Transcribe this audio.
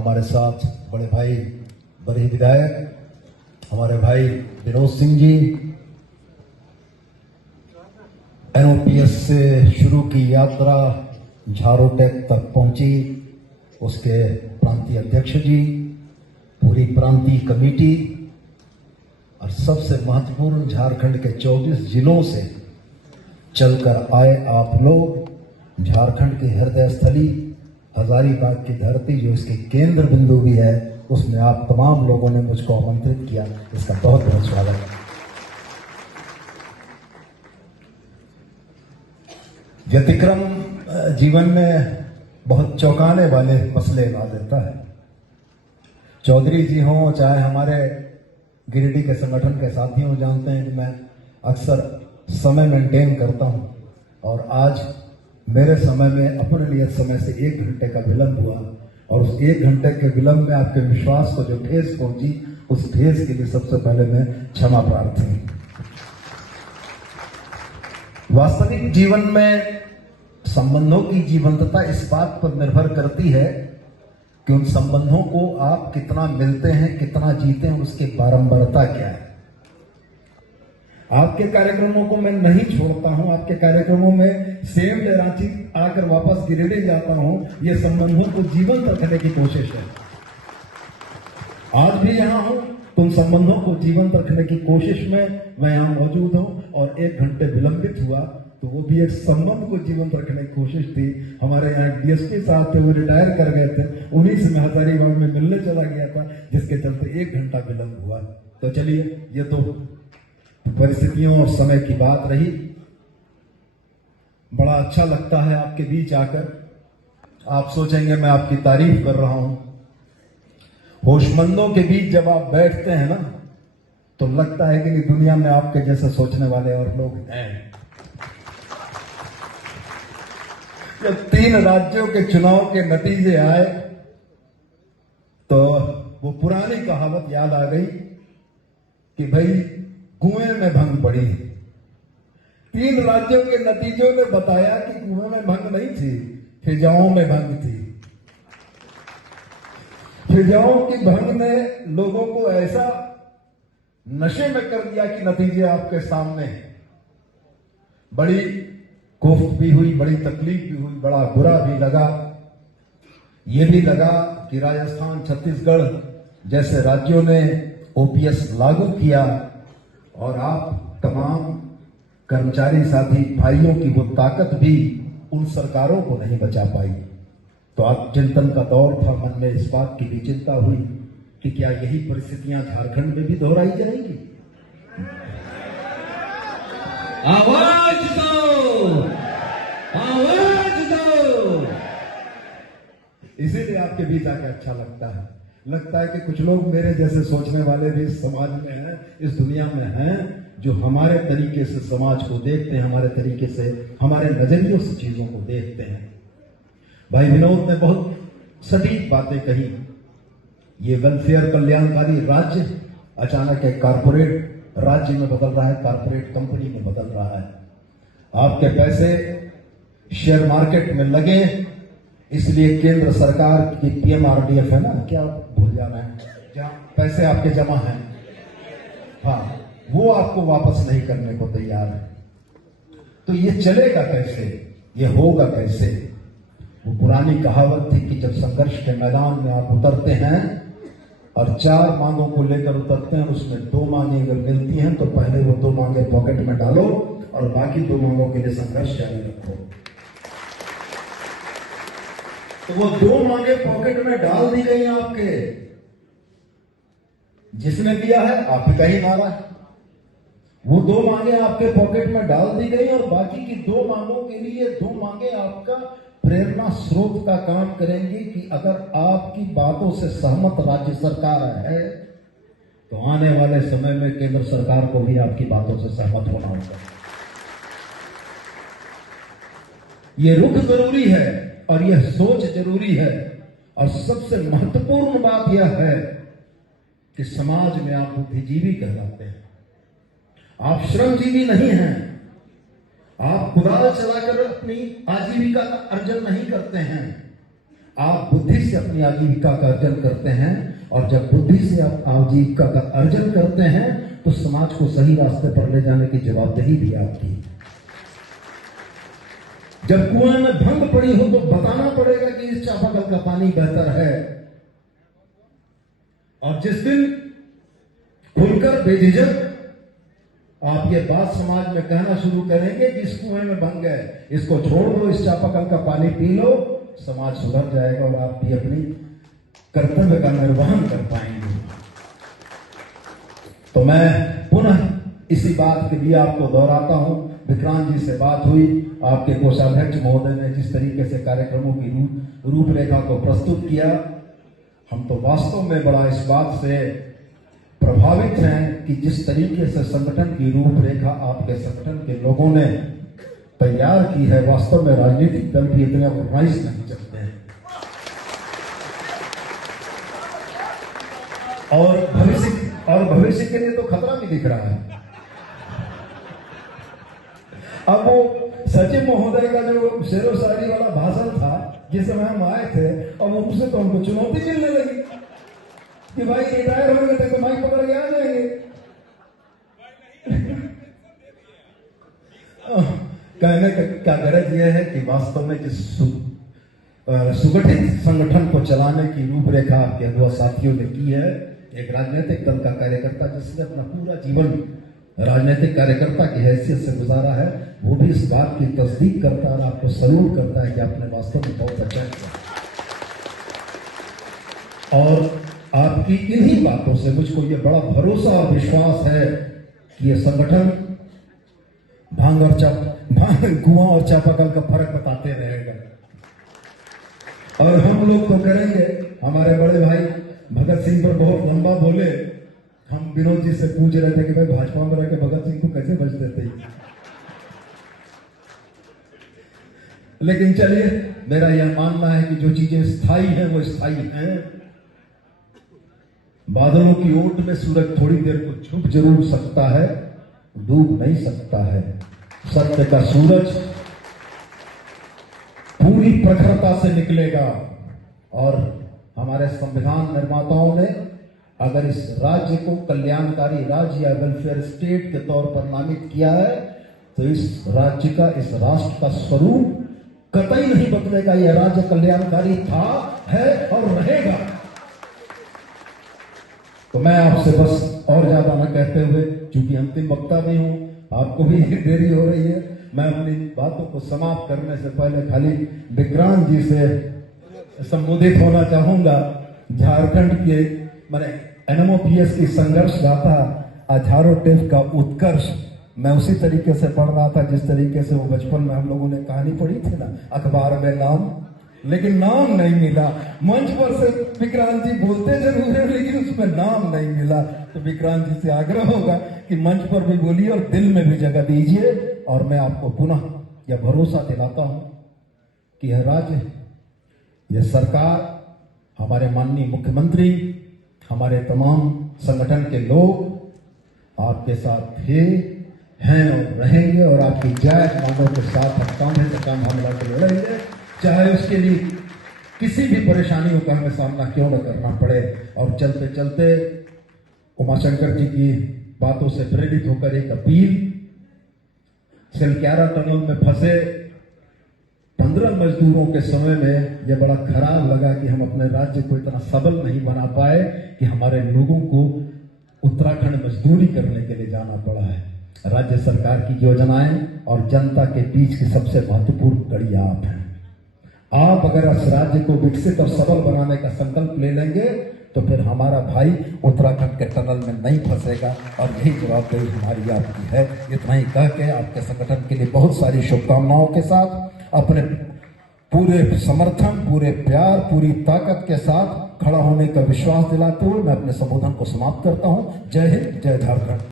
हमारे साथ बड़े भाई बड़े विधायक हमारे भाई विनोद सिंह जी, एनओपीएस से शुरू की यात्रा झारोटेक तक पहुंची, उसके प्रांतीय अध्यक्ष जी, पूरी प्रांतीय कमेटी और सबसे महत्वपूर्ण झारखंड के 24 जिलों से चलकर आए आप लोग, झारखंड की हृदय स्थली हजारीबाग की धरती जो इसके केंद्र बिंदु भी है, उसमें आप तमाम लोगों ने मुझको आमंत्रित किया, इसका बहुत बहुत स्वागत है। व्यतिक्रम जीवन में बहुत चौंकाने वाले मसले ला देता है। चौधरी जी हों चाहे हमारे गिरिडीह के संगठन के साथी हों, जानते हैं कि मैं अक्सर समय मेंटेन करता हूं, और आज मेरे समय में अपने नियत समय से 1 घंटे का विलंब हुआ, और उस 1 घंटे के विलंब में आपके विश्वास को जो ठेस पहुंची, उस ठेस के लिए सबसे पहले मैं क्षमा प्रार्थी। वास्तविक जीवन में संबंधों की जीवंतता इस बात पर निर्भर करती है कि उन संबंधों को आप कितना मिलते हैं, कितना जीते हैं, उसकी बारंबारता क्या है। आपके कार्यक्रमों को मैं नहीं छोड़ता हूं, आपके कार्यक्रमों में सेम डे रांची आकर वापस गिरिडीह जाता हूं, ये संबंधों को जीवंत रखने की कोशिश है। आज भी यहां हूं तो उन संबंधों को जीवंत रखने की कोशिश में मैं यहां मौजूद हूं, और 1 घंटे विलंबित हुआ तो वो भी एक संबंध को जीवंत रखने की कोशिश थी। हमारे यहाँ डीएसपी साहब थे, वो रिटायर कर गए थे, उन्हीं से मैं हजारीबाग में मिलने चला गया था, जिसके चलते 1 घंटा विलंब हुआ। तो चलिए, ये तो परिस्थितियों और समय की बात रही। बड़ा अच्छा लगता है आपके बीच आकर। आप सोचेंगे मैं आपकी तारीफ कर रहा हूं। होशमंदों के बीच जब आप बैठते हैं ना, तो लगता है कि दुनिया में आपके जैसे सोचने वाले और लोग हैं। जब 3 राज्यों के चुनाव के नतीजे आए तो वो पुरानी कहावत याद आ गई कि भाई कुएं में भंग पड़ी। 3 राज्यों के नतीजों ने बताया कि कुएं में भंग नहीं थी, फिजाओं में भंग थी। फिजाओं की भंग ने लोगों को ऐसा नशे में कर दिया कि नतीजे आपके सामने हैं। बड़ी कोफ्त भी हुई, बड़ी तकलीफ भी हुई, बड़ा बुरा भी लगा। ये भी लगा कि राजस्थान, छत्तीसगढ़ जैसे राज्यों ने ओपीएस लागू किया, और आप तमाम कर्मचारी साथी भाइयों की वो ताकत भी उन सरकारों को नहीं बचा पाई। तो आप चिंतन का दौर था, मन में इस बात की भी चिंता हुई कि क्या यही परिस्थितियां झारखंड में भी दोहराई जाएंगी। आवाज दो, आवाज दो। इसीलिए आपके बीच आके अच्छा लगता है कि कुछ लोग मेरे जैसे सोचने वाले भी इस समाज में हैं, इस दुनिया में हैं, जो हमारे तरीके से समाज को देखते हैं, हमारे तरीके से, हमारे नजरियों से चीजों को देखते हैं। भाई विनोद ने बहुत सटीक बातें कही। ये वेलफेयर कल्याणकारी राज्य अचानक एक कारपोरेट राज्य में बदल रहा है, कारपोरेट कंपनी में बदल रहा है। आपके पैसे शेयर मार्केट में लगे, इसलिए केंद्र सरकार की पीएमआरडीएफ है ना, क्या भूल जाना है, जहां पैसे आपके जमा हैं, हाँ, वो आपको वापस नहीं करने को तैयार है। तो ये चलेगा कैसे, ये होगा कैसे। वो पुरानी कहावत थी कि जब संघर्ष के मैदान में आप उतरते हैं और 4 मांगों को लेकर उतरते हैं, उसमें 2 मांगे अगर मिलती हैं तो पहले वो 2 मांगे पॉकेट में डालो और बाकी 2 मांगों के लिए संघर्ष जारी रखो। तो वो 2 मांगे पॉकेट में डाल दी गई आपके, जिसने दिया है आप ही का ही नारा है। वो 2 मांगे आपके पॉकेट में डाल दी गई, और बाकी की 2 मांगों के लिए 2 मांगे आपका प्रेरणा स्रोत का काम करेंगी कि अगर आपकी बातों से सहमत राज्य सरकार है तो आने वाले समय में केंद्र सरकार को भी आपकी बातों से सहमत होना होगा। ये रुख जरूरी है और यह सोच जरूरी है, और सबसे महत्वपूर्ण बात यह है कि समाज में आप बुद्धिजीवी कहलाते हैं, आप श्रमजीवी नहीं हैं। आप कुदाल चलाकर अपनी आजीविका का अर्जन नहीं करते हैं, आप बुद्धि से अपनी आजीविका का अर्जन करते हैं, और जब बुद्धि से आप आजीविका का अर्जन करते हैं तो समाज को सही रास्ते पर ले जाने की जवाबदेही भी आपकी। जब कुआं में भंग पड़ी हो तो बताना पड़ेगा कि इस चापाकल का पानी बेहतर है। और जिस दिन खुलकर बेझिझक आप ये बात समाज में कहना शुरू करेंगे कि इस कुएं में भंग है, इसको छोड़ दो, इस चापाकल का पानी पी लो, समाज सुधर जाएगा और आप भी अपनी कर्तव्य का निर्वहन कर पाएंगे। तो मैं पुनः इसी बात के लिए आपको दोहराता हूं। विक्रांत जी से बात हुई, आपके कोषाध्यक्ष महोदय ने जिस तरीके से कार्यक्रमों की रूपरेखा को प्रस्तुत किया, हम तो वास्तव में बड़ा इस बात से प्रभावित हैं कि जिस तरीके से संगठन की रूपरेखा आपके संगठन के लोगों ने तैयार की है, वास्तव में राजनीतिक दल भी इतने ऑर्गेनाइज नहीं चलते हैं। और भविष्य के लिए तो खतरा भी दिख रहा है। अब वो सचिव महोदय का जो शेरो शायरी वाला भाषण था जिस समय हम आए थे, अब उनसे तो हमको चुनौती मिलने लगी कि भाई रिटायर हो गए तो माइक पकड़ के आ जाएंगे। कहने का गरज यह है कि वास्तव में जिस सुगठित संगठन को चलाने की रूपरेखा आपके अगुआ साथियों ने की है, एक राजनीतिक दल का कार्यकर्ता जिसने अपना पूरा जीवन राजनीतिक कार्यकर्ता की हैसियत से गुजारा है, वो भी इस बात की तस्दीक करता है और आपको सल्यूट करता है कि आपने वास्तव में बहुत अच्छा किया। और आपकी इन्हीं बातों से मुझको ये बड़ा भरोसा और विश्वास है कि ये संगठन कुआं और चापाकल का फर्क बताते रहेगा। और हम लोग तो करेंगे। हमारे बड़े भाई भगत सिंह पर बहुत लंबा बोले, हम विनोद जी से पूछ रहे थे कि भाई भाजपा में रह के भगत सिंह को कैसे बच देते। लेकिन चलिए, मेरा यह मानना है कि जो चीजें स्थायी हैं वो स्थायी हैं। बादलों की ओट में सूरज थोड़ी देर को छुप जरूर सकता है, डूब नहीं सकता है। सत्य का सूरज पूरी प्रखरता से निकलेगा। और हमारे संविधान निर्माताओं ने अगर इस राज्य को कल्याणकारी राज्य या वेलफेयर स्टेट के तौर पर नामित किया है, तो इस राज्य का, इस राष्ट्र का स्वरूप कतई नहीं बदलेगा। यह राज्य कल्याणकारी था, है और रहेगा। तो मैं आपसे बस और ज्यादा न कहते हुए, चूंकि अंतिम वक्ता भी हूं, आपको भी देरी हो रही है, मैं अपनी बातों को समाप्त करने से पहले खाली विक्रांत जी से संबोधित होना चाहूंगा। झारखंड के मैंने एनएमओपीएस की संघर्ष गाथा अझारो टेफ का उत्कर्ष, मैं उसी तरीके से पढ़ रहा था जिस तरीके से वो बचपन में हम लोगों ने कहानी पढ़ी थी ना, अखबार में नाम, लेकिन नाम नहीं मिला। मंच पर से विक्रांत जी बोलते जरूर है लेकिन उसमें नाम नहीं मिला। तो विक्रांत जी से आग्रह होगा कि मंच पर भी बोलिए और दिल में भी जगह दीजिए। और मैं आपको पुनः यह भरोसा दिलाता हूं कि यह राज्य, यह सरकार, हमारे माननीय मुख्यमंत्री, हमारे तमाम संगठन के लोग आपके साथ थे, हैं और रहेंगे। और आपकी जायज मांगों के साथ हम काम से काम हमला के लड़ेंगे, चाहे उसके लिए किसी भी परेशानियों का हमें सामना क्यों न करना पड़े। और चलते चलते उमाशंकर जी की बातों से प्रेरित होकर एक अपील, सिलक्यारा टनल में फंसे 15 मजदूरों के समय में यह बड़ा खराब लगा कि हम अपने राज्य को इतना सबल नहीं बना पाए कि हमारे लोगों को उत्तराखंड मजदूरी करने के लिए जाना पड़ा है। राज्य सरकार की योजनाएं और जनता के बीच की सबसे महत्वपूर्ण कड़ी आप हैं। आप अगर इस राज्य को विकसित और सबल बनाने का संकल्प ले लेंगे तो फिर हमारा भाई उत्तराखंड के टनल में नहीं फंसेगा। और यही जवाबदेही हमारी आपकी है। इतना ही कह के आपके संगठन के लिए बहुत सारी शुभकामनाओं के साथ, अपने पूरे समर्थन, पूरे प्यार, पूरी ताकत के साथ खड़ा होने का विश्वास दिलाते हुए मैं अपने संबोधन को समाप्त करता हूं। जय हिंद, जय झारखंड।